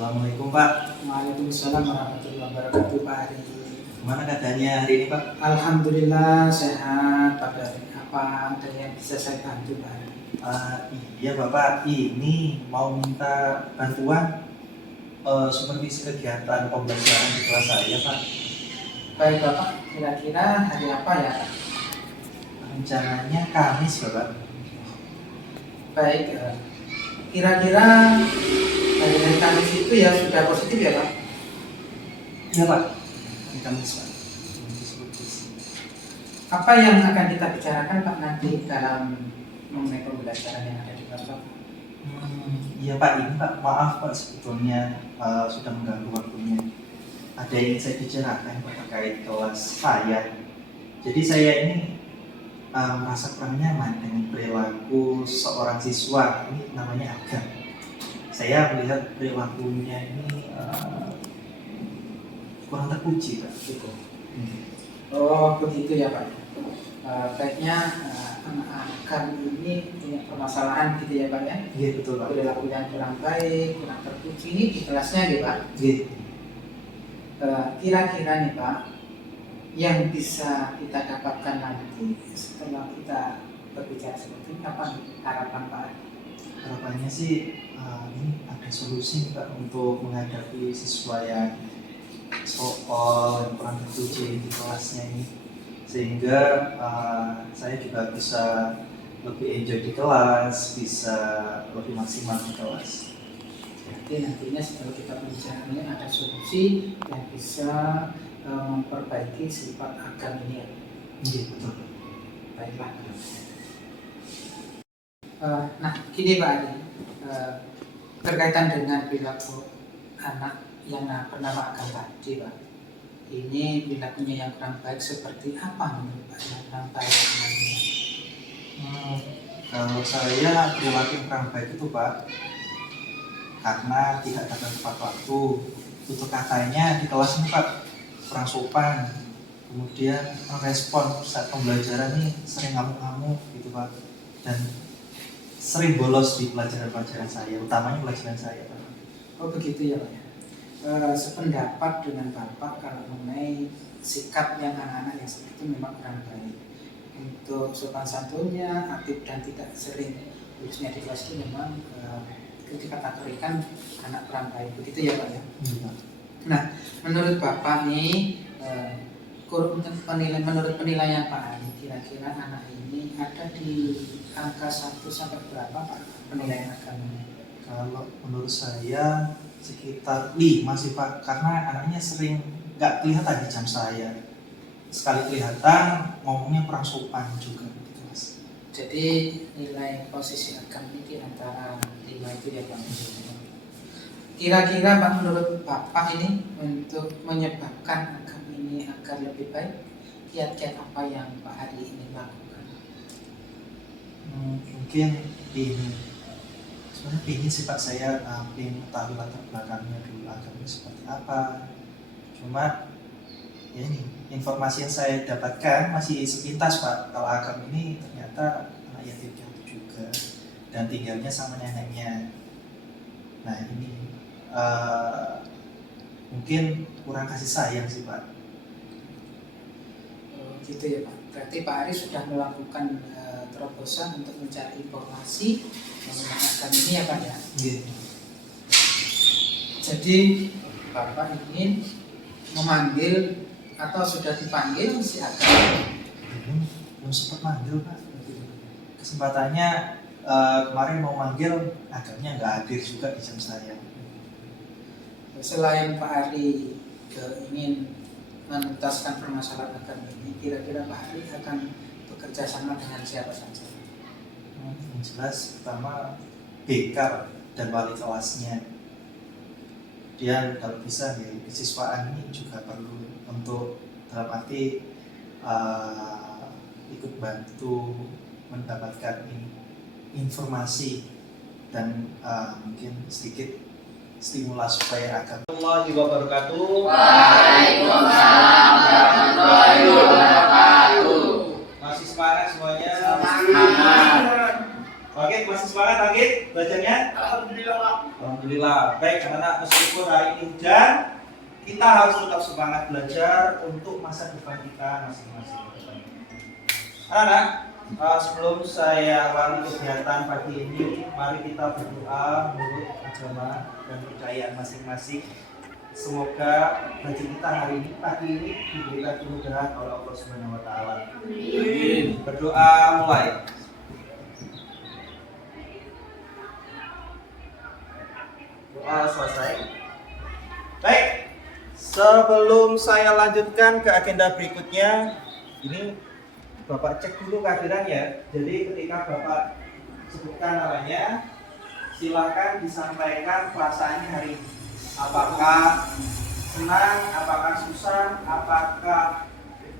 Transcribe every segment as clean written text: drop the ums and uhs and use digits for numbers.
Assalamualaikum Pak. Waalaikumsalam warahmatullahi wabarakatuh, Pak Ari. Gimana keadaannya hari ini Pak? Alhamdulillah sehat. Pada apa ada yang bisa saya bantu, Pak Ari? Iya Bapak, ini mau minta bantuan supervisi kegiatan pembelajaran di kelas saya Pak. Baik Bapak, kira-kira hari apa ya, Pak? Rencananya Kamis Bapak. Baik, kira-kira hari Kamis itu ya sudah positif ya, Pak? Iya Pak, hari Kamis Pak. Supervisi. Apa yang akan kita bicarakan, Pak, nanti dalam mengenai pembelajaran yang ada di kelas Bapak? Iya Pak, ini Pak, maaf Pak sebetulnya sudah mengganggu waktunya. Ada yang ingin saya bicarakan Pak terkait kelas saya. Jadi saya ini merasa kurang nyaman dengan perilaku seorang siswa, ini namanya Agam. Saya melihat perilakunya ini kurang terpuji Pak. Gitu. Oh, begitu ya, Pak. Baiknya anak ini punya permasalahan gitu ya, Pak ya? Iya betul Pak. Perilaku yang kurang baik, kurang terpuji ini di kelasnya gitu, Pak. Iya. Kira-kira nih Pak, yang bisa kita dapatkan nanti setelah kita berbicara seperti ini, apa nih harapan Pak? Harapannya sih ini ada solusi nih, Pak untuk menghadapi siswa yang soal yang kurang terpuji di kelasnya ini, sehingga saya juga bisa lebih enjoy di kelas, bisa lebih maksimal di kelas. Jadi nantinya setelah kita berbicara ini ada solusi yang bisa memperbaiki sifat Agam ini ya. Iya betul. Baiklah. Nah, gini Pak Adi, berkaitan dengan perilaku anak yang bernama Agam tadi Pak, ini perilakunya yang kurang baik seperti apa menurut Pak yang kurang baik anaknya? Kalau saya perilaku yang kurang baik itu Pak, karena tidak datang tepat waktu. Tutur katanya di kelas ini Pak kurang sopan, kemudian respon saat pembelajaran ini sering ngamuk-ngamuk gitu Pak, dan sering bolos di pelajaran-pelajaran saya, utamanya pelajaran saya Pak. Oh begitu ya Pak ya. Sependapat dengan Bapak kalau mengenai sikap yang anak-anak yang seperti itu memang kurang baik. Untuk sopan santunnya, aktif dan tidak sering khususnya di kelas itu memang dikategorikan anak kurang baik, begitu ya Pak ya. Nah, menurut Bapak nih, menurut penilaian Pak Ali, kira-kira anak ini ada di angka 1 sampai berapa Pak penilaian agamanya? Kalau menurut saya sekitar 5 sih Pak, karena anaknya sering nggak kelihatan di jam saya. Sekali kelihatan ngomongnya kurang sopan juga gitu Mas. Jadi nilai posisi agam ini di antara 5 itu ya Pak. Kira-kira Pak, menurut Bapak ini untuk menyebabkan agam ini agar lebih baik, kiat-kiat apa yang Pak Hari ini lakukan? Mungkin ini sebenarnya ingin sih Pak, saya ingin tahu latar belakangnya dulu agamanya seperti apa. Cuma ya ini informasi yang saya dapatkan masih sepintas Pak, kalau Agam ini ternyata anak yatim piatu juga dan tinggalnya sama neneknya. Nah ini mungkin kurang kasih sayang sih Pak. Gitu ya Pak. Berarti Pak Ari sudah melakukan terobosan untuk mencari informasi mengenai agam ini ya Pak ya. Yeah. Jadi Bapak ingin memanggil atau sudah dipanggil si agam? Belum sempat manggil Pak. Kesempatannya kemarin mau manggil, agamnya nggak hadir juga di jam saya. Selain Pak Ari ingin menuntaskan permasalahan agam ini, kira-kira Pak Ari akan bekerja sama dengan siapa saja? Yang jelas pertama BK dan wali kelasnya. Kemudian kalau bisa ya, kesiswaan ini juga perlu untuk dalam arti ikut bantu mendapatkan informasi dan mungkin sedikit stimulasi supaya agama. Warahmatullahi wabarakatuh. Waalaikumsalam warahmatullahi wabarakatuh. Masih semangat semuanya? Semangat. Oke, masih semangat Anggit belajarnya? Alhamdulillah, Pak. Alhamdulillah. Baik, anak-anak, meskipun hari ini hujan, kita harus tetap semangat belajar untuk masa depan kita masing-masing. Anak-anak, sebelum saya awali kegiatan pagi ini, mari kita berdoa menurut agama dan kepercayaan masing-masing. Semoga bagi kita hari ini, pagi ini diberikan kemudahan oleh Allah Subhanahu wa taala. Amin. Berdoa mulai. Doa selesai. Baik. Sebelum saya lanjutkan ke agenda berikutnya, ini Bapak cek dulu kehadirannya. Jadi ketika Bapak sebutkan namanya, silakan disampaikan perasaannya hari ini. Apakah senang, apakah susah, apakah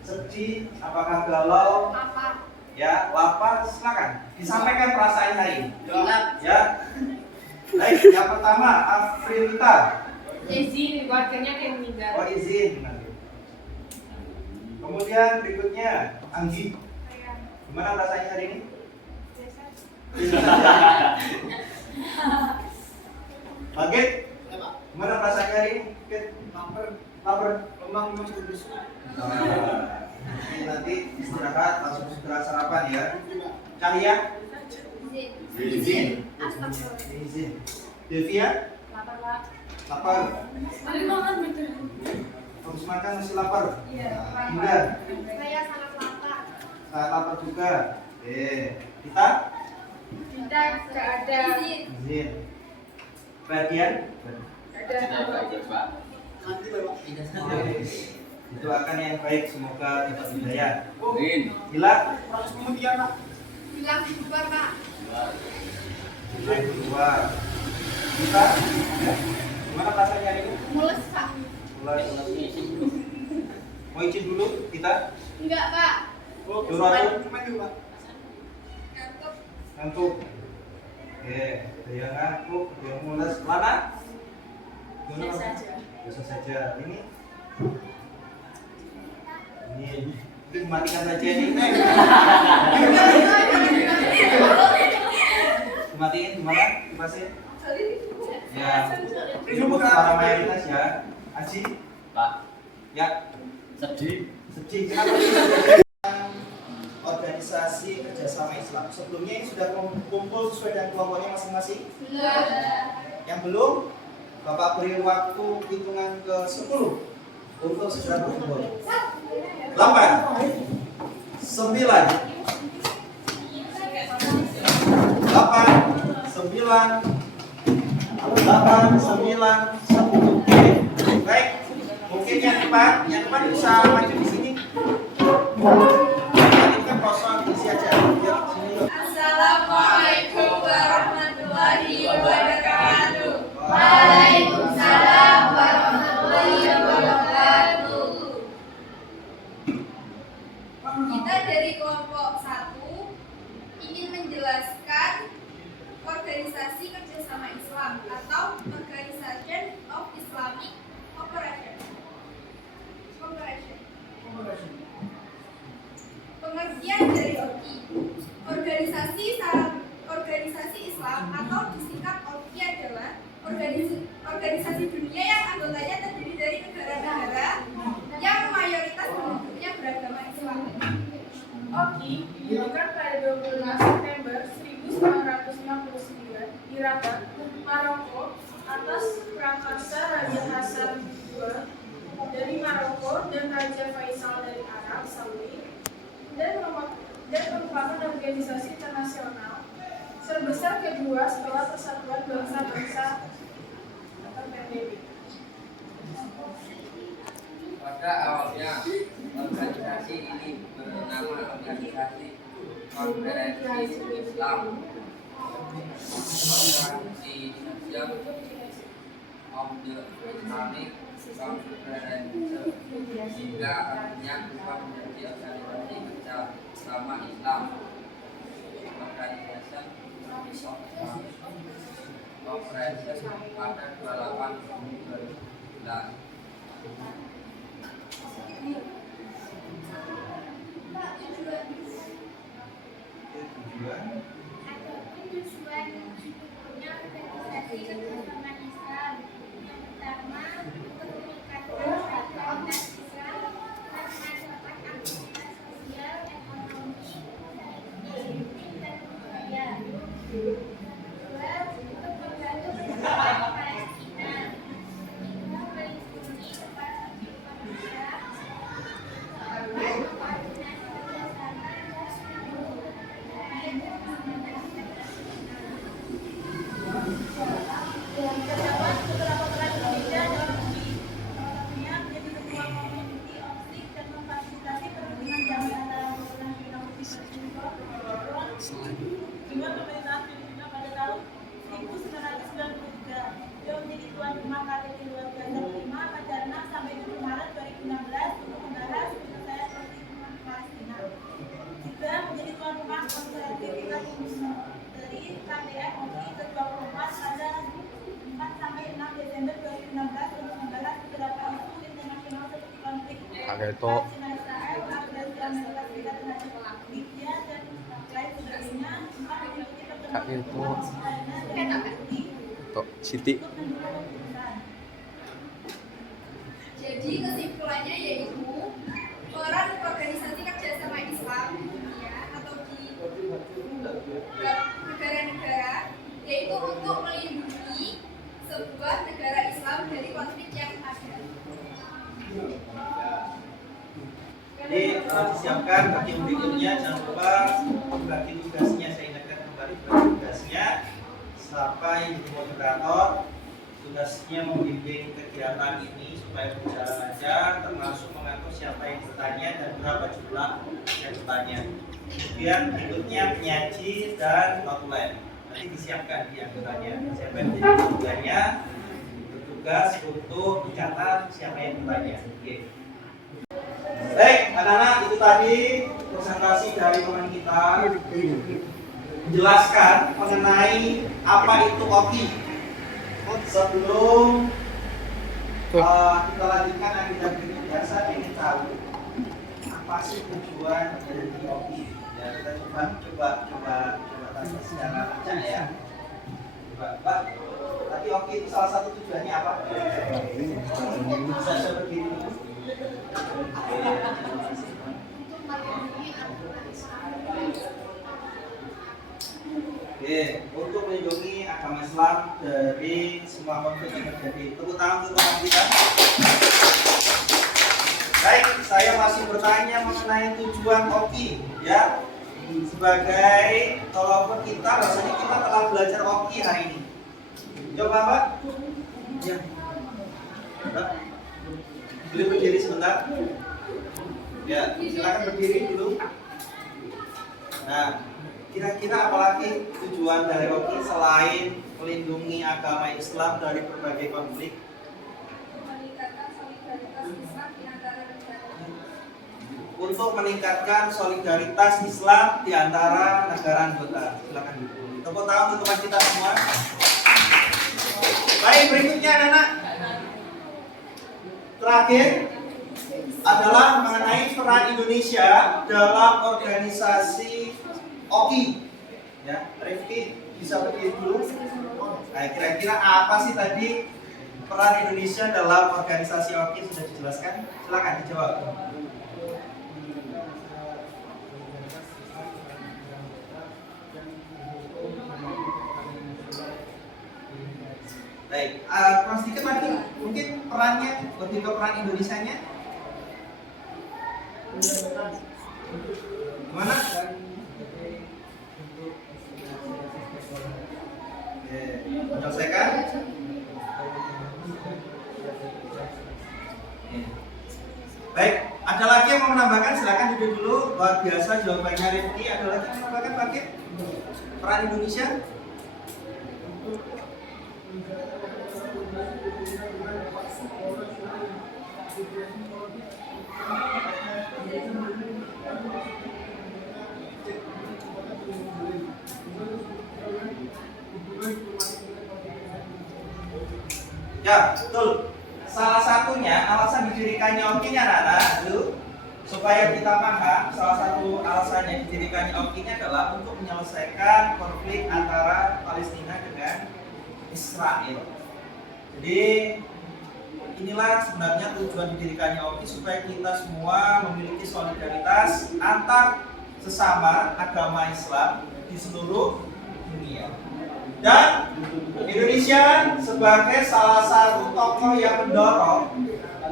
sedih, apakah galau, ya lapar, silakan disampaikan perasaannya hari ini. Ya. Baik, yang pertama Afrilita. Izin, keluarganya yang meninggal. Oh izin. Kemudian berikutnya Anggi. Gimana rasanya hari ini? Magit. Gimana rasanya hari ini? Lapar. Memang terus. Nanti istirahat langsung segera sarapan ya. Cahya. Izin. Izin. Devia. Lapar. Mari makan betul. Habis makan masih lapar. Iya. Indah. Saya sangat lapar. Saat lapar juga. Kita Kita nggak ada. izin. Perhatian. Ada. Doakan yang baik, semoga dapat hidayah. Amin. Gila. Proses pembuktian, Pak. Bilang keluar Pak. Kedua. Kita. Gimana rasanya hari ini? Mules Pak. Mulai. Mau izin dulu kita. Enggak Pak. Oh, Curhat. maju, Pak. Ngantuk. Ngantuk. Ada yang ngantuk, ada yang mules. Lana? Gimana? Biasa aja. Biasa saja. Ini dimatikan saja ini. Dimatiin gimana? Kipasin? Ya. Itu para mayoritas ya. Aji? Pak. Ya. Sedih. Sedih. Kenapa sedih? Organisasi kerjasama Islam. Sebelumnya ini sudah kumpul sesuai dengan kelompoknya masing-masing. Yang belum, Bapak beri waktu hitungan ke 10 untuk segera berkumpul. 8 9 8 9 10. Baik, mungkin yang depan bisa maju di sini. Ini kan kosong, isi aja. Ya, sini yuk. Assalamualaikum warahmatullahi wabarakatuh. Waalaikumsalam warahmatullahi wabarakatuh. Kita dari kelompok 1 ingin menjelaskan organisasi kerjasama Islam atau Organization of Islamic Cooperation. Pengertian dari OI, organisasi Islam atau disingkat OI adalah organisasi dunia yang anggotanya terdiri dari negara-negara yang mayoritas penduduknya beragama Islam. OI didirikan pada 25 September 1969 di Rabat, Maroko atas prakarsa Raja Hasan II dari Maroko dan Raja Faisal dari Arab Saudi, dan merupakan organisasi internasional terbesar kedua setelah Persatuan Bangsa-Bangsa atau PBB. Pada awalnya, organisasi ini bernama Organisasi Konferensi Islam, Organisation of the Islamic Conference, hingga akhirnya berubah menjadi organisasi kerja sama Islam, Organisation of Islamic Conference pada 28 2009. Tujuan Kak Keto. Kak Keto. Keto Siti. Jadi kesimpulannya yaitu peran organisasi kerjasama Islam di dunia atau di negara-negara yaitu untuk melindungi sebuah negara Islam dari konflik yang ada. Jadi disiapkan bagi yang berikutnya, jangan lupa bagi tugasnya, saya ingatkan kembali bagi tugasnya siapa yang jadi moderator, tugasnya membimbing kegiatan ini supaya berjalan lancar, termasuk mengatur siapa yang bertanya dan berapa jumlah yang bertanya. Kemudian berikutnya penyaji dan notulen, nanti disiapkan di anggotanya, siapa yang menjadi ketuanya bertugas untuk mencatat siapa yang bertanya. Oke. Baik, anak-anak, itu tadi presentasi dari teman kita menjelaskan mengenai apa itu OKI. Sebelum kita lanjutkan agenda berikutnya, saya ingin tahu apa sih tujuan dari OKI. Ya, kita coba tanya secara acak ya. Pak, tadi OKI itu salah satu tujuannya apa? Bisa seperti itu. Oke, untuk melindungi agama Islam dari semua konflik yang terjadi. Tepuk tangan untuk teman kita. Baik, saya masih bertanya mengenai tujuan OKI, ya. Sebagai walaupun kita rasanya kita telah belajar OKI hari ini. Coba Pak. Ya. Pak. Boleh berdiri sebentar? Ya, silakan berdiri dulu. Nah, kira-kira apalagi tujuan dari OKI selain melindungi agama Islam dari berbagai konflik? Meningkatkan solidaritas Islam di antara negara. Untuk meningkatkan solidaritas Islam di antara negara anggota. Silakan dulu. Tepuk tangan untuk teman kita semua. Baik, berikutnya anak-anak. Terakhir adalah mengenai peran Indonesia dalam organisasi OKI. Ya, Rifki bisa berdiri dulu. Nah, kira-kira apa sih tadi peran Indonesia dalam organisasi OKI sudah dijelaskan? Silakan dijawab. Baik, Mas sedikit lagi mungkin perannya, lebih ke peran Indonesianya. Gimana? Oke, menyelesaikan. Baik, ada lagi yang mau menambahkan? Silakan duduk dulu. Luar biasa jawabannya Rifki. Ada lagi yang mau menambahkan Pak? Peran Indonesia? Ya, betul. Salah satunya alasan didirikannya OKI anak-anak dulu supaya kita paham, salah satu alasannya didirikannya OKI adalah untuk menyelesaikan konflik antara Palestina dengan Israel. Jadi inilah sebenarnya tujuan didirikannya OKI supaya kita semua memiliki solidaritas antar sesama agama Islam di seluruh dunia. Dan Indonesia sebagai salah satu tokoh yang mendorong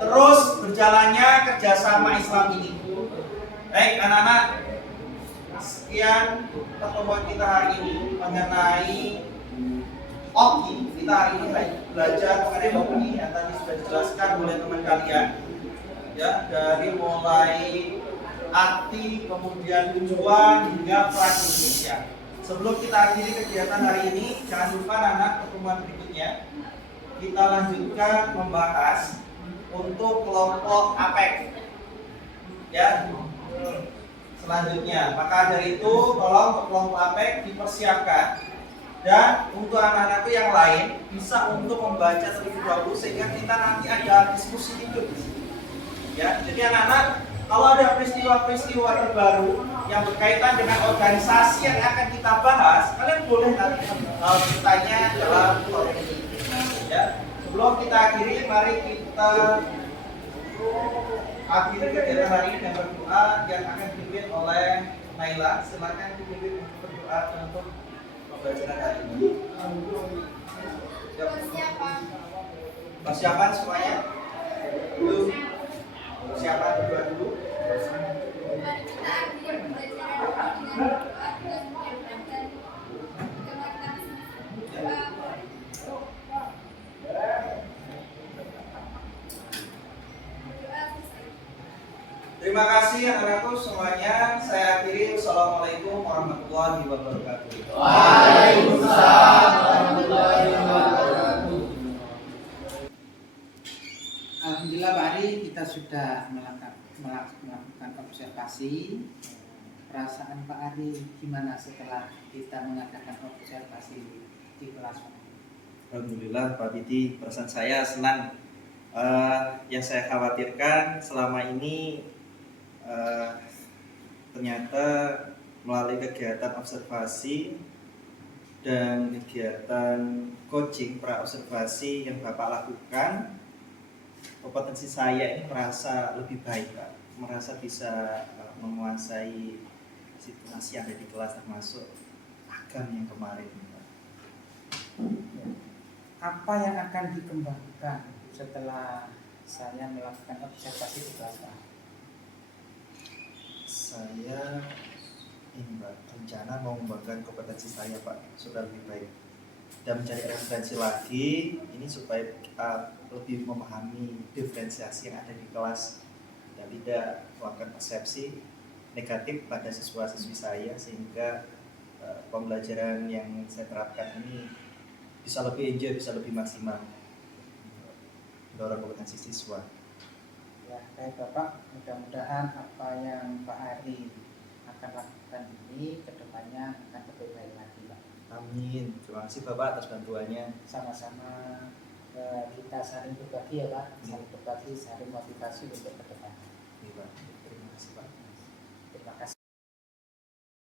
terus berjalannya kerjasama Islam ini. Baik anak-anak, sekian pertemuan kita hari ini mengenai OKI. Kita hari ini belajar mengenai OKI yang tadi sudah dijelaskan oleh teman kalian, ya, dari mulai arti, kemudian tujuan hingga peran Indonesia. Sebelum kita akhiri kegiatan hari ini, jangan lupa anak-anak, pertemuan berikutnya kita lanjutkan membahas untuk kelompok APEC, ya. Selanjutnya, maka dari itu tolong untuk kelompok APEC dipersiapkan, dan untuk anak-anakku yang lain bisa untuk membaca terlebih dahulu sehingga kita nanti ada diskusi hidup. Ya, jadi anak-anak kalau ada peristiwa-peristiwa terbaru yang berkaitan dengan organisasi yang akan kita bahas, kalian boleh nanti bertanya dalam forum ini. Ya, sebelum kita akhiri, mari kita akhiri kegiatan hari ini dengan berdoa yang akan dipimpin oleh Naila. Silakan dipimpin untuk berdoa untuk pembelajaran hari ini. Persiapan. Persiapan semuanya. Dulu. Persiapan berdoa dulu. Mari kita akhiri pembelajaran ini dengan doa Tuhan menyiapkan dan kemari kita berdoa. Terima kasih anak-anakku semuanya. Saya akhiri. Wassalamualaikum warahmatullahi wabarakatuh. Waalaikumsalam warahmatullahi wabarakatuh. Alhamdulillah Pak Ari, kita sudah melakukan observasi. Perasaan Pak Ari gimana setelah kita mengadakan observasi di kelas? Alhamdulillah Pak Biti, perasaan saya senang. Yang saya khawatirkan selama ini ternyata melalui kegiatan observasi dan kegiatan coaching pra observasi yang Bapak lakukan, kompetensi saya ini merasa lebih baik, Pak. Merasa bisa menguasai situasi yang ada di kelas, termasuk agam yang kemarin, Pak. Apa yang akan dikembangkan setelah saya melakukan observasi di kelas Pak? Saya ini Pak, rencana mau mengembangkan kompetensi saya Pak supaya lebih baik dan mencari referensi lagi ini supaya kita lebih memahami diferensiasi yang ada di kelas dan tidak melakukan persepsi negatif pada siswa-siswi saya sehingga pembelajaran yang saya terapkan ini bisa lebih enjoy, bisa lebih maksimal mendorong kompetensi siswa. Ya, baik Bapak, mudah-mudahan apa yang Pak Ari akan lakukan ini kedepannya akan lebih baik lagi Pak. Amin. Terima kasih Bapak atas bantuannya. Sama-sama kita saling berbagi ya Pak, saling berbagi, saling motivasi untuk ke depan. Iya, Pak. Terima kasih Pak. Terima kasih.